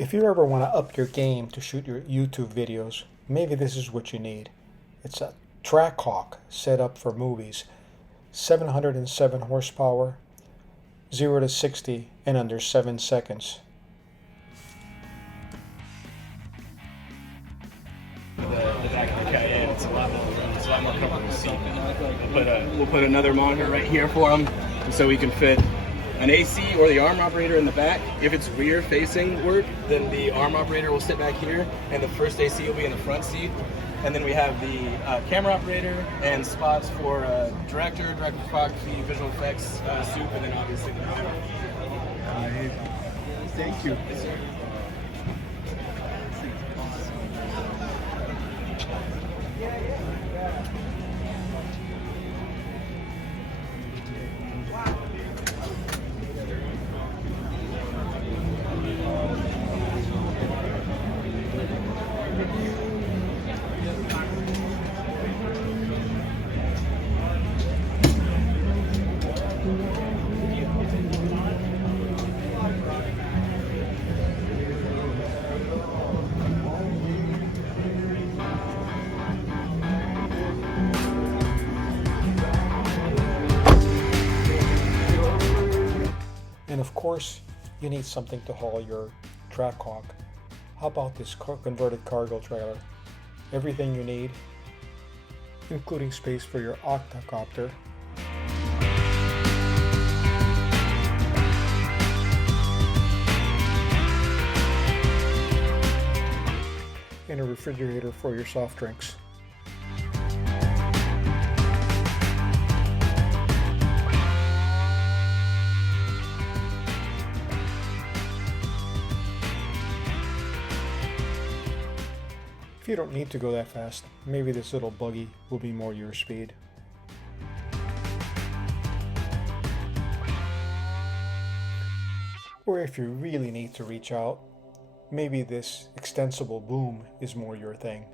If you ever want to up your game to shoot your YouTube videos, maybe this is what you need. It's a Trackhawk set up for movies. 707 horsepower, 0 to 60 in under 7 seconds. The back of the Cayenne, it's a lot more comfortable seat. We'll put another monitor right here for him, so we can fit an AC or the arm operator in the back. If it's rear facing work, then the arm operator will sit back here and the first AC will be in the front seat. And then we have the camera operator and spots for director photography, visual effects, soup, and then obviously the driver. Thank you. Yes, sir. And of course, you need something to haul your Trackhawk. How about this converted cargo trailer? Everything you need, including space for your Octacopter. And a refrigerator for your soft drinks. If you don't need to go that fast, maybe this little buggy will be more your speed. Or if you really need to reach out, maybe this extensible boom is more your thing.